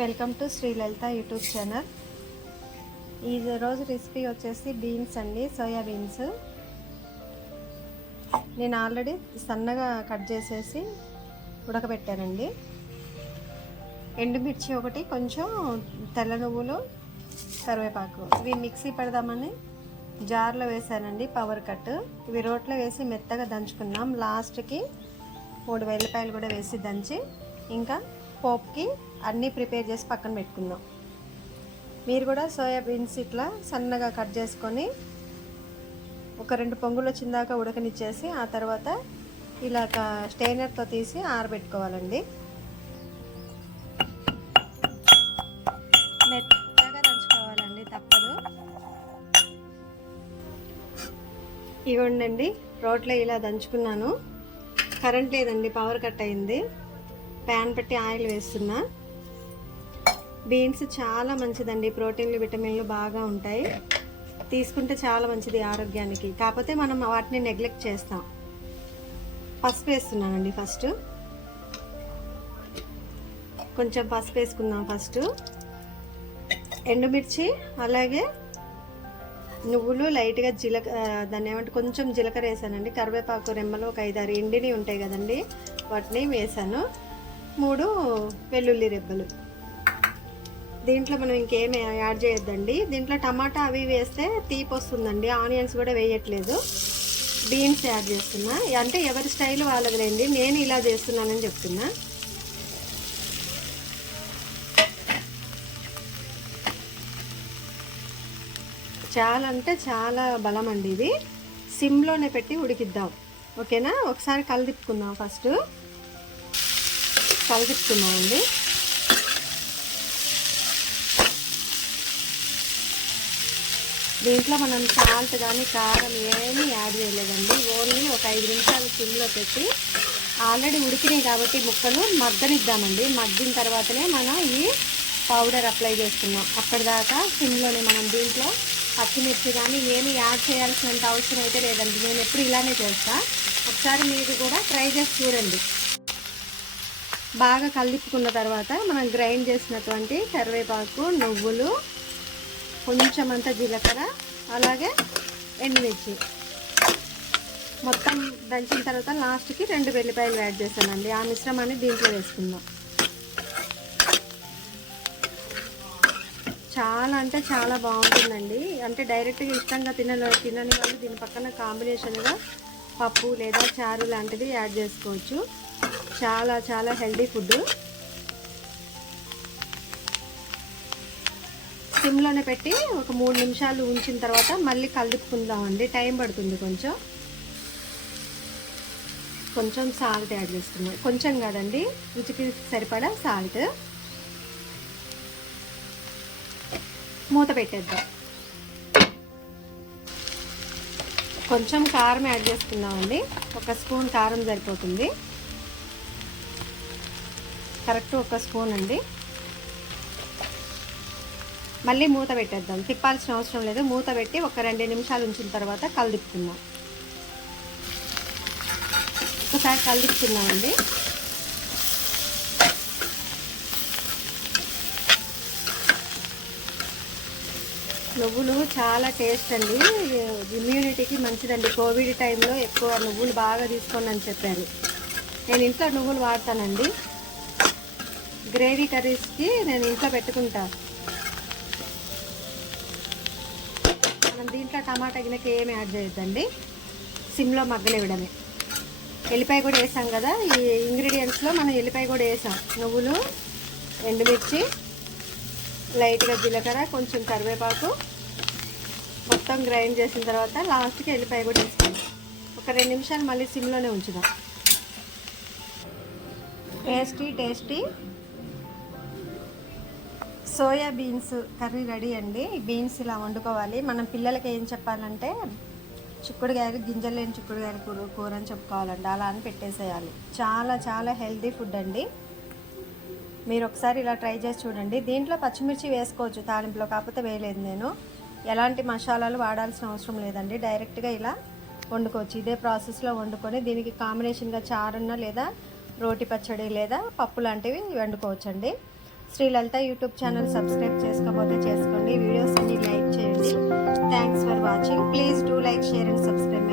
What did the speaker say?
Welcome to Sri Lalitha YouTube channel. ఈ రోజు recipe వచ్చేసి బీన్స్ అండి, సోయా బీన్స్. నేను ఆల్రెడీ సన్నగా కట్ చేసేసి ఉడకబెట్టానండి. ఎండుమిర్చి ఒకటి, కొంచెం తెల్ల నువ్వులు, కరివేపాకు ఇవి మిక్సీ పెడదామని జార్లో వేసానండి. పవర్ కట్ ఇవి రోట్లో వేసి మెత్తగా దంచుకున్నాం. లాస్ట్కి 3 వెల్లిపాయలు కూడా వేసి దంచి ఇంకా పోప్కి అన్నీ ప్రిపేర్ చేసి పక్కన పెట్టుకుందాం. మీరు కూడా సోయా బీన్స్ ఇట్లా సన్నగా కట్ చేసుకొని ఒక 2 పొంగులు వచ్చిందాకా ఉడకనిచ్చేసి ఆ తర్వాత ఇలా స్టెయినర్తో తీసి ఆరబెట్టుకోవాలండి. మెత్తగా దంచుకోవాలండి, తప్పదు. ఇవ్వండి, రోట్లో ఇలా దంచుకున్నాను. కరెంట్ లేదండి, పవర్ కట్ అయింది. ప్యాన్ పెట్టి ఆయిల్ వేస్తున్నా. బీన్స్ చాలా మంచిదండి, ప్రోటీన్లు విటమిన్లు బాగా ఉంటాయి. తీసుకుంటే చాలా మంచిది ఆరోగ్యానికి. కాకపోతే మనం వాటిని నెగ్లెక్ట్ చేస్తాం. పసుపు వేస్తున్నానండి. ఫస్ట్ కొంచెం పసుపు వేసుకుందాం. ఫస్ట్ ఎండుమిర్చి, అలాగే నువ్వులు, లైట్గా దాన్ని ఏమంటే కొంచెం జీలకర్ర వేసానండి. కరివేపాకు రెమ్మలు ఒక 5-6 ఎండిని ఉంటాయి కదండి, వాటిని వేసాను. 3 వెల్లుల్లి రెబ్బలు. దీంట్లో మనం ఇంకేమి యాడ్ చేయొద్దండి. దీంట్లో టమాటా అవి వేస్తే తీపి వస్తుందండి. ఆనియన్స్ కూడా వేయట్లేదు, బీన్స్ యాడ్ చేస్తున్నా. అంటే ఎవరి స్టైల్ వాళ్ళదిలేండి, నేను ఇలా చేస్తున్నానని చెప్తున్నా. చాలా అంటే చాలా బలం అండి ఇది. సిమ్లోనే పెట్టి ఉడికిద్దాం, ఓకేనా? ఒకసారి కలిదిప్పుకుందాం. ఫస్ట్ కలిదిప్పుకుందామండి. దీంట్లో మనం సాల్ట్ కానీ కారం ఏమీ యాడ్ చేయలేదండి. ఓన్లీ ఒక 5 నిమిషాలు సిమ్లో పెట్టి, ఆల్రెడీ ఉడికినాయి కాబట్టి ముక్కలు మగ్గనిద్దామండి. మగ్గిన తర్వాతనే మనం ఈ పౌడర్ అప్లై చేస్తున్నాం. అప్పటిదాకా సిమ్లోనే. మనం దీంట్లో పచ్చిమిర్చి కానీ ఏమీ యాడ్ చేయాల్సినంత అవసరం అయితే లేదండి. నేను ఎప్పుడు ఇలానే చేస్తా. ఒకసారి మీరు కూడా ట్రై చేసి చూడండి. బాగా కలిపుకున్న తర్వాత మనం గ్రైండ్ చేసినటువంటి కరివేపాకు, నువ్వులు, కొంచెం అంత జీలకర్ర, అలాగే ఎండుమిర్చి మొత్తం దంచిన తర్వాత లాస్ట్కి 2 వెల్లిపాయలు యాడ్ చేశానండి. ఆ మిశ్రమాన్ని దీంట్లో వేసుకుందాం. చాలా అంటే చాలా బాగుంటుందండి. అంటే డైరెక్ట్గా ఇష్టంగా తినని వాళ్ళు దీని పక్కన కాంబినేషన్గా పప్పు లేదా చారు లాంటిది యాడ్ చేసుకోవచ్చు. చాలా చాలా హెల్దీ ఫుడ్. సిమ్లోనే పెట్టి ఒక 3 నిమిషాలు ఉంచిన తర్వాత మళ్ళీ కలుపుకుందామండి. టైం పడుతుంది కొంచెం. కొంచెం సాల్ట్ యాడ్ చేసుకున్నాం. కొంచెం కాదండి, రుచికి సరిపడా సాల్ట్. మూత పెట్టేద్దాం. కొంచెం కారం యాడ్ చేసుకుందామండి. 1 స్పూన్ కారం సరిపోతుంది. కరెక్ట్ 1 స్పూన్ అండి. మళ్ళీ మూత పెట్టేద్దాం. తిప్పాల్సిన అవసరం లేదు. మూత పెట్టి ఒక 2 నిమిషాలు ఉంచిన తర్వాత కలిదిప్పుకుందాం. ఒకసారి కలిదిప్పుకుందామండి. నువ్వులు చాలా టేస్ట్ అండి, ఇమ్యూనిటీకి మంచిదండి. కోవిడ్ టైంలో ఎక్కువ నువ్వులు బాగా తీసుకోండి అని చెప్పారు. నేను ఇంట్లో నువ్వులు వాడతానండి. గ్రేవీ కర్రీస్కి నేను ఇంట్లో పెట్టుకుంటాను. మనం దీంట్లో టమాటా గిన్నెకి ఏమి యాడ్ చేయొద్దండి, సిమ్లో మగ్గనివ్వడమే. ఎల్లిపాయ కూడా వేసాం కదా, ఈ ఇంగ్రీడియంట్స్లో మనం ఎల్లిపాయ కూడా వేసాం. నువ్వులు, ఎండుమిర్చి, లైట్గా జీలకర్ర, కొంచెం కరివేపాకు మొత్తం గ్రైండ్ చేసిన తర్వాత లాస్ట్కి ఎల్లిపాయ కూడా వేసుకుందాం. ఒక 2 నిమిషాలు మళ్ళీ సిమ్లోనే ఉంచుదాం. Tasty soya beans curry ready అండి. బీన్స్ ఇలా వండుకోవాలి. మనం పిల్లలకి ఏం చెప్పాలంటే చిక్కుడుగాయలు, గింజలు లేని చిక్కుడుగాయల కూర అని చెప్పుకోవాలండి. అలా అని పెట్టేసేయాలి. చాలా చాలా హెల్తీ ఫుడ్ అండి. మీరు ఒకసారి ఇలా ట్రై చేసి చూడండి. దీంట్లో పచ్చిమిర్చి వేసుకోవచ్చు తాలింపులో, కాకపోతే వేయలేదు నేను. ఎలాంటి మసాలాలు వాడాల్సిన అవసరం లేదండి. డైరెక్ట్గా ఇలా వండుకోవచ్చు. ఇదే ప్రాసెస్లో వండుకొని దీనికి కాంబినేషన్గా చారున్న లేదా రోటి పచ్చడి లేదా పప్పు లాంటివి వండుకోవచ్చండి. శ్రీలలిత యూట్యూబ్ ఛానల్ సబ్స్క్రైబ్ చేసుకోకపోతే చేసుకోండి. వీడియోస్ అన్ని లైక్ చేయండి. Thanks for watching. Please do like, share and subscribe.